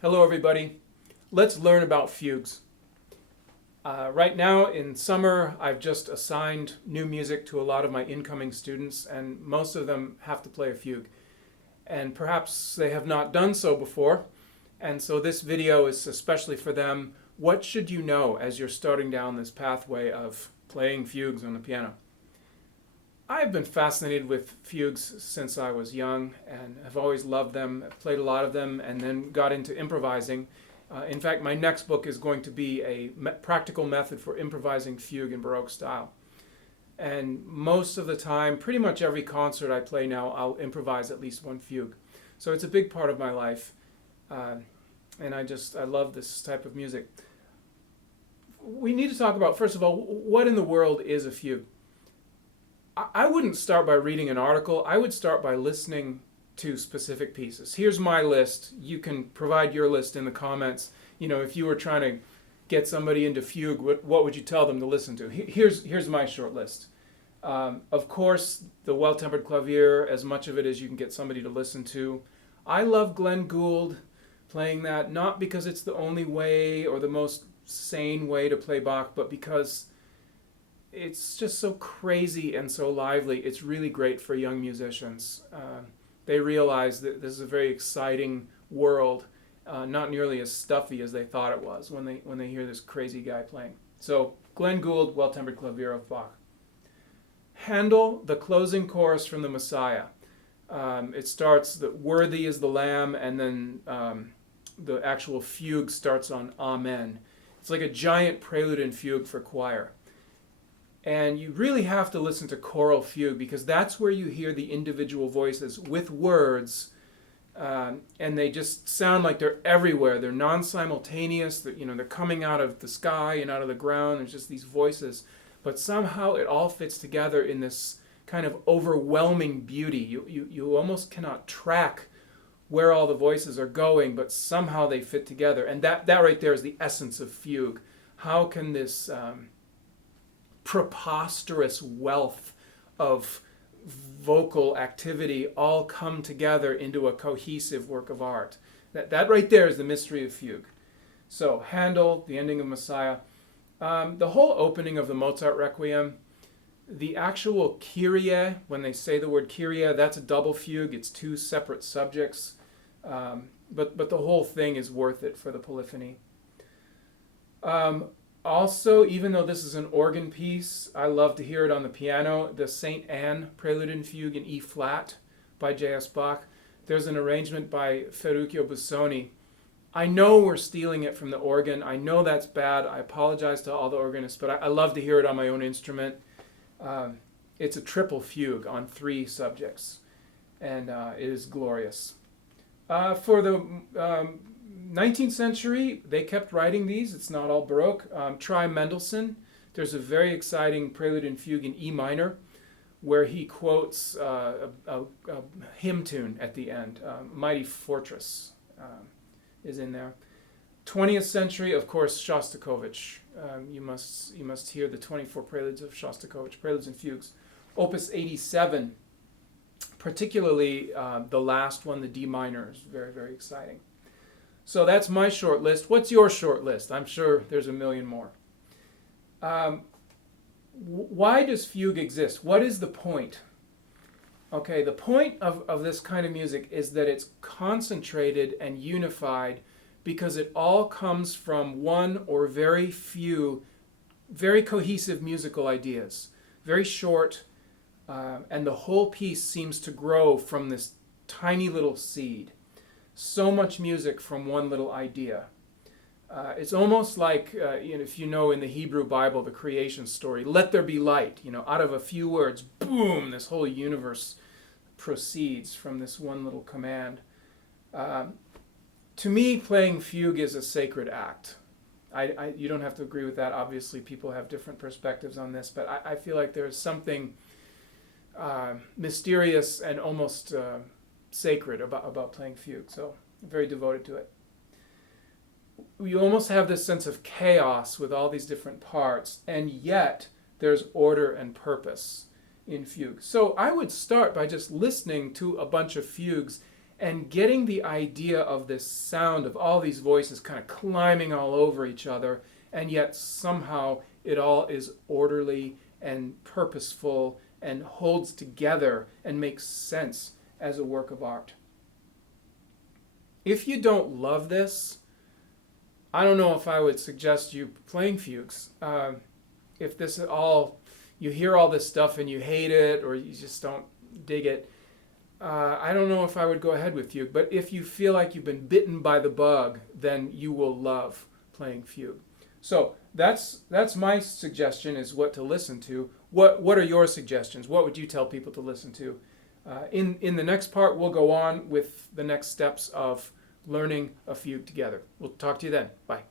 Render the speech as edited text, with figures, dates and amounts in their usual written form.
Hello everybody. Let's learn about fugues. Right now in summer, I've just assigned new music to a lot of my incoming students, and most of them have to play a fugue. And perhaps they have not done so before, and so this video is especially for them. What should you know as you're starting down this pathway of playing fugues on the piano? I've been fascinated with fugues since I was young and have always loved them. I've played a lot of them and then got into improvising. In fact, my next book is going to be a practical method for improvising fugue in Baroque style. And most of the time, pretty much every concert I play now, I'll improvise at least one fugue. So it's a big part of my life. And I love this type of music. We need to talk about, first of all, what in the world is a fugue? I wouldn't start by reading an article. I would start by listening to specific pieces. Here's my list. You can provide your list in the comments. You know, if you were trying to get somebody into fugue, what would you tell them to listen to? Here's my short list. Of course, the Well-Tempered Clavier, as much of it as you can get somebody to listen to. I love Glenn Gould playing that, not because it's the only way or the most sane way to play Bach, but because it's just so crazy and so lively. It's really great for young musicians. They realize that this is a very exciting world, not nearly as stuffy as they thought it was when they hear this crazy guy playing. So Glenn Gould, Well-Tempered Clavier of Bach. Handel, the closing chorus from the Messiah. It starts that worthy is the Lamb, and then the actual fugue starts on Amen. It's like a giant prelude and fugue for choir. And you really have to listen to choral fugue because that's where you hear the individual voices with words, and they just sound like they're everywhere. They're non-simultaneous. They're coming out of the sky and out of the ground. There's just these voices, but somehow it all fits together in this kind of overwhelming beauty. You almost cannot track where all the voices are going, but somehow they fit together. And that right there is the essence of fugue. How can this preposterous wealth of vocal activity all come together into a cohesive work of art? That right there is the mystery of fugue. So Handel, the ending of Messiah, the whole opening of the Mozart Requiem, the actual Kyrie, when they say the word Kyrie, that's a double fugue. It's two separate subjects, but the whole thing is worth it for the polyphony. Also, even though this is an organ piece, I love to hear it on the piano. The St. Anne Prelude and Fugue in E flat by J.S. Bach. There's an arrangement by Ferruccio Busoni. I know we're stealing it from the organ. I know that's bad. I apologize to all the organists, but I love to hear it on my own instrument. It's a triple fugue on 3 subjects, and it is glorious. For the 19th century, they kept writing these. It's not all Baroque. Try Mendelssohn. There's a very exciting prelude and fugue in E minor where he quotes a hymn tune at the end. Mighty Fortress is in there. 20th century, of course, Shostakovich. You must hear the 24 preludes of Shostakovich, preludes and fugues. Opus 87, particularly the last one, the D minor, is very, very exciting. So that's my short list. What's your short list? I'm sure there's a million more. Why does fugue exist? What is the point? Okay, the point of this kind of music is that it's concentrated and unified because it all comes from one or very few, very cohesive musical ideas. Very short, and the whole piece seems to grow from this tiny little seed. So much music from one little idea. It's almost like, if you know in the Hebrew Bible, the creation story, let there be light. Out of a few words, boom, this whole universe proceeds from this one little command. To me, playing fugue is a sacred act. You don't have to agree with that. Obviously, people have different perspectives on this, but I feel like there's something mysterious and almost sacred about playing fugue, so I'm very devoted to it. You almost have this sense of chaos with all these different parts, and yet there's order and purpose in fugue. So I would start by just listening to a bunch of fugues and getting the idea of this sound of all these voices kind of climbing all over each other, and yet somehow it all is orderly and purposeful and holds together and makes sense as a work of art. If you don't love this, I don't know if I would suggest you playing fugues. If this at all, you hear all this stuff and you hate it or you just don't dig it, I don't know if I would go ahead with fugue. But if you feel like you've been bitten by the bug, then you will love playing fugue. So that's my suggestion, is what to listen to. What are your suggestions? What would you tell people to listen to? In the next part, we'll go on with the next steps of learning a fugue together. We'll talk to you then. Bye.